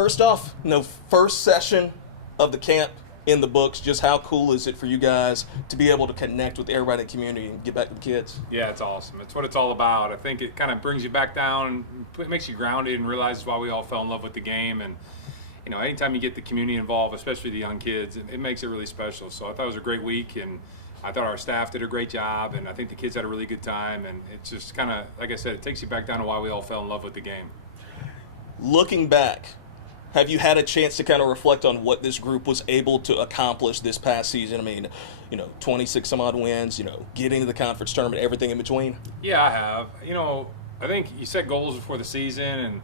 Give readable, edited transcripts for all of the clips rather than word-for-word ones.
first off, first session of the camp in the books. Just how cool is it for you guys to be able to connect with everybody in the community and get back to the kids? Yeah, it's awesome. It's what it's all about. I think it kind of brings you back down, makes you grounded, and realizes why we all fell in love with the game. And anytime you get the community involved, especially the young kids, it makes it really special. So I thought it was a great week, and I thought our staff did a great job, and I think the kids had a really good time. And it's just kind of, like I said, it takes you back down to why we all fell in love with the game. Looking back, have you had a chance to kind of reflect on what this group was able to accomplish this past season? I mean, 26 some odd wins, getting to the conference tournament, everything in between? Yeah, I have. I think you set goals before the season, and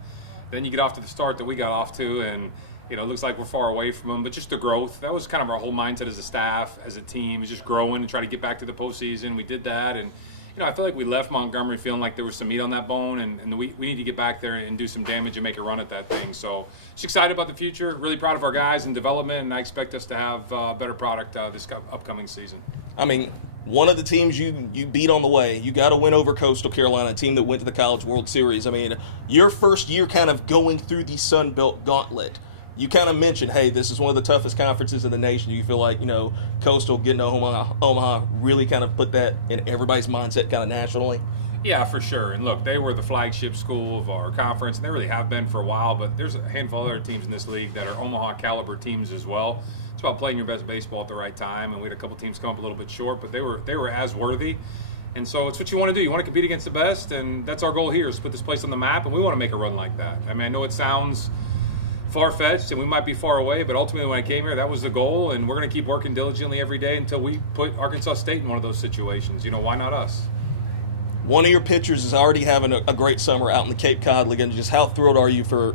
then you get off to the start that we got off to, and it looks like we're far away from them. But just the growth, that was kind of our whole mindset as a staff, as a team, is just growing and try to get back to the postseason. We did that, and I feel like we left Montgomery feeling like there was some meat on that bone, and we need to get back there and do some damage and make a run at that thing. So just excited about the future, really proud of our guys in development, and I expect us to have a better product this upcoming season. I mean, one of the teams you beat on the way, you got to win over Coastal Carolina, a team that went to the College World Series. I mean, your first year kind of going through the Sun Belt gauntlet, you kind of mentioned, hey, this is one of the toughest conferences in the nation. Do you feel like, Coastal getting to Omaha really kind of put that in everybody's mindset kind of nationally? Yeah, for sure. And look, they were the flagship school of our conference, and they really have been for a while, but there's a handful of other teams in this league that are Omaha caliber teams as well. It's about playing your best baseball at the right time, and we had a couple teams come up a little bit short, but they were as worthy. And so it's what you want to do. You want to compete against the best, and that's our goal here, is put this place on the map, and we want to make a run like that. I mean, I know it sounds far-fetched and we might be far away, but ultimately when I came here, that was the goal, and we're going to keep working diligently every day until we put Arkansas State in one of those situations. Why not us? One of your pitchers is already having a great summer out in the Cape Cod League, and just how thrilled are you for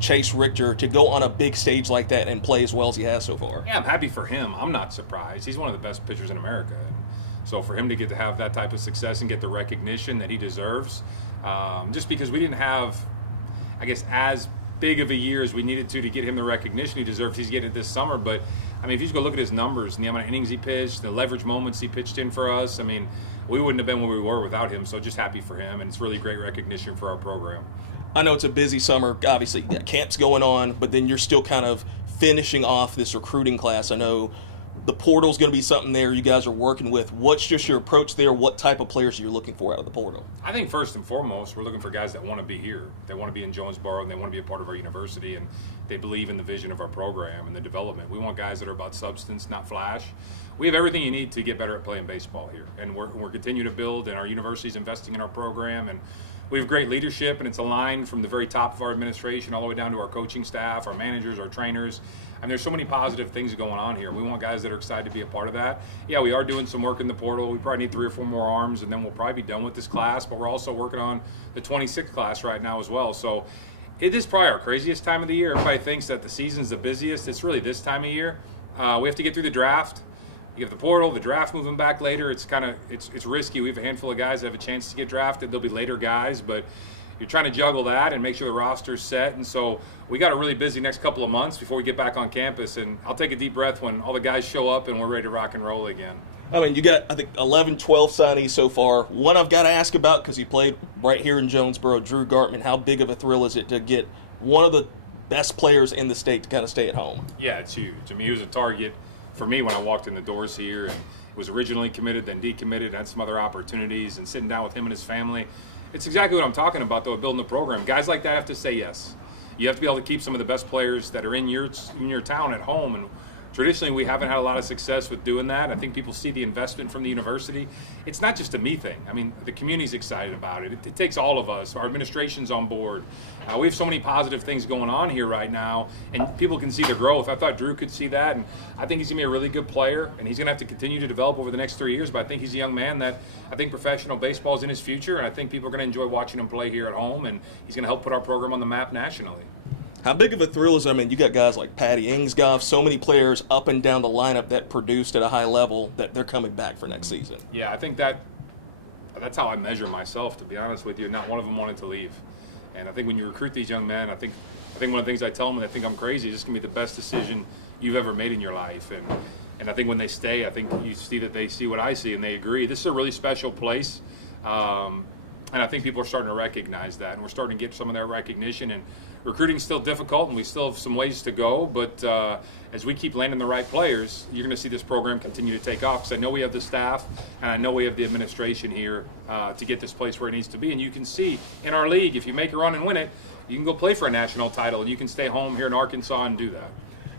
Chase Richter to go on a big stage like that and play as well as he has so far? Yeah, I'm happy for him. I'm not surprised. He's one of the best pitchers in America. So for him to get to have that type of success and get the recognition that he deserves, just because we didn't have, I guess, as big of a year as we needed to get him the recognition he deserves. He's getting it this summer, but I mean, if you just go look at his numbers and the amount of innings he pitched, the leverage moments he pitched in for us, I mean, we wouldn't have been where we were without him. So just happy for him, and it's really great recognition for our program. I know it's a busy summer. Obviously, you got camps going on, but then you're still kind of finishing off this recruiting class. I know the portal's going to be something there you guys are working with. What's just your approach there? What type of players are you looking for out of the portal? I think first and foremost, we're looking for guys that want to be here. They want to be in Jonesboro, and they want to be a part of our university, and they believe in the vision of our program and the development. We want guys that are about substance, not flash. We have everything you need to get better at playing baseball here, and we're continuing to build, and our university's investing in our program, and we have great leadership, and it's aligned from the very top of our administration all the way down to our coaching staff, our managers, our trainers. And there's so many positive things going on here. We want guys that are excited to be a part of that. Yeah, we are doing some work in the portal. We probably need 3 or 4 more arms, and then we'll probably be done with this class. But we're also working on the 26th class right now as well. So it is probably our craziest time of the year. Everybody thinks that the season's the busiest. It's really this time of year. We have to get through the draft. You have the portal, the draft moving back later. It's kind of it's risky. We have a handful of guys that have a chance to get drafted. They'll be later guys, but you're trying to juggle that and make sure the roster's set. And so we got a really busy next couple of months before we get back on campus. And I'll take a deep breath when all the guys show up and we're ready to rock and roll again. I mean, you got, I think, 11, 12 signees so far. One I've got to ask about because he played right here in Jonesboro, Drew Gartman. How big of a thrill is it to get one of the best players in the state to kind of stay at home? Yeah, it's huge. I mean, he was a target for me when I walked in the doors here, and was originally committed, then decommitted, had some other opportunities, and sitting down with him and his family. It's exactly what I'm talking about, though, building the program. Guys like that have to say yes. You have to be able to keep some of the best players that are in your town at home, and traditionally we haven't had a lot of success with doing that. I think people see the investment from the university. It's not just a me thing. I mean, the community's excited about it. It takes all of us. Our administration's on board. We have so many positive things going on here right now, and people can see the growth. I thought Drew could see that, and I think he's going to be a really good player, and he's going to have to continue to develop over the next 3 years, but I think he's a young man that I think professional baseball is in his future, and I think people are going to enjoy watching him play here at home, and he's going to help put our program on the map nationally. How big of a thrill is it? I mean, you got guys like Patty Ingsgoff, so many players up and down the lineup that produced at a high level that they're coming back for next season. Yeah, I think that's how I measure myself, to be honest with you. Not one of them wanted to leave. And I think when you recruit these young men, I think one of the things I tell them, and they think I'm crazy, is this can be the best decision you've ever made in your life. And I think when they stay, I think you see that they see what I see and they agree. This is a really special place. And I think people are starting to recognize that, and we're starting to get some of that recognition. And recruiting's still difficult, and we still have some ways to go. But as we keep landing the right players, you're going to see this program continue to take off. Because I know we have the staff, and I know we have the administration here to get this place where it needs to be. And you can see in our league, if you make a run and win it, you can go play for a national title, and you can stay home here in Arkansas and do that.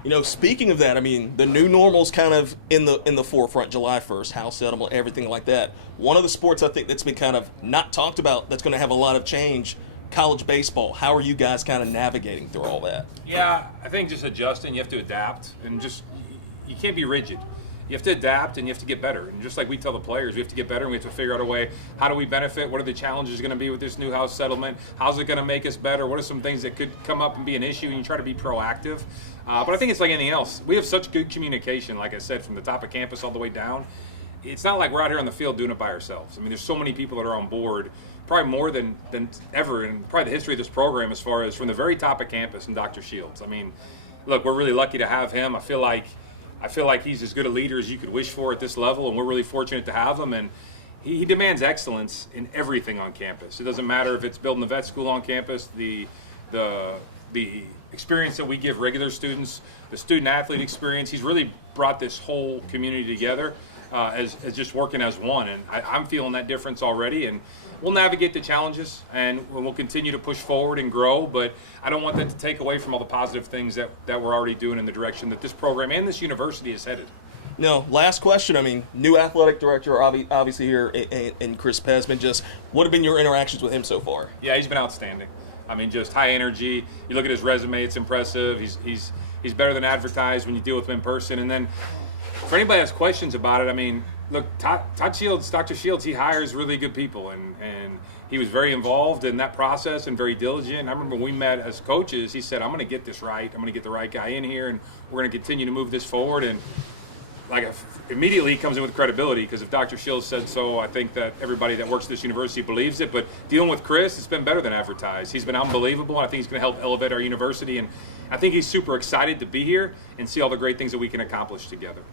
You know, speaking of that, I mean, the new normal's kind of in the forefront. July 1st, house settlement, everything like that. One of the sports I think that's been kind of not talked about that's going to have a lot of change, college baseball. How are you guys kind of navigating through all that? Yeah, I think just adjusting. You have to adapt, and you can't be rigid. You have to adapt, and you have to get better. And just like we tell the players, we have to get better, and we have to figure out a way. How do we benefit? What are the challenges going to be with this new house settlement? How's it going to make us better? What are some things that could come up and be an issue? And you try to be proactive. But I think it's like anything else. We have such good communication, like I said, from the top of campus all the way down. It's not like we're out here on the field doing it by ourselves. I mean, there's so many people that are on board, probably more than ever in probably the history of this program, as far as from the very top of campus and Dr. Shields. I mean, look, we're really lucky to have him. I feel like he's as good a leader as you could wish for at this level, and we're really fortunate to have him. And he demands excellence in everything on campus. It doesn't matter if it's building the vet school on campus, the experience that we give regular students, the student-athlete experience. He's really brought this whole community together as just working as one. And I'm feeling that difference already. And we'll navigate the challenges, and we'll continue to push forward and grow. But I don't want that to take away from all the positive things that we're already doing in the direction that this program and this university is headed. No, last question. I mean, new athletic director, obviously here, in Chris Pesman. Just what have been your interactions with him so far? Yeah, he's been outstanding. I mean, just high energy. You look at his resume; it's impressive. He's better than advertised when you deal with him in person. And then, for anybody that has questions about it, I mean, look, Todd Shields, Dr. Shields, he hires really good people, and he was very involved in that process and very diligent. I remember when we met as coaches, he said, "I'm going to get this right. I'm going to get the right guy in here, and we're going to continue to move this forward." And immediately he comes in with credibility, because if Dr. Shields said so, I think that everybody that works at this university believes it. But dealing with Chris, it's been better than advertised. He's been unbelievable, and I think he's going to help elevate our university. And I think he's super excited to be here and see all the great things that we can accomplish together.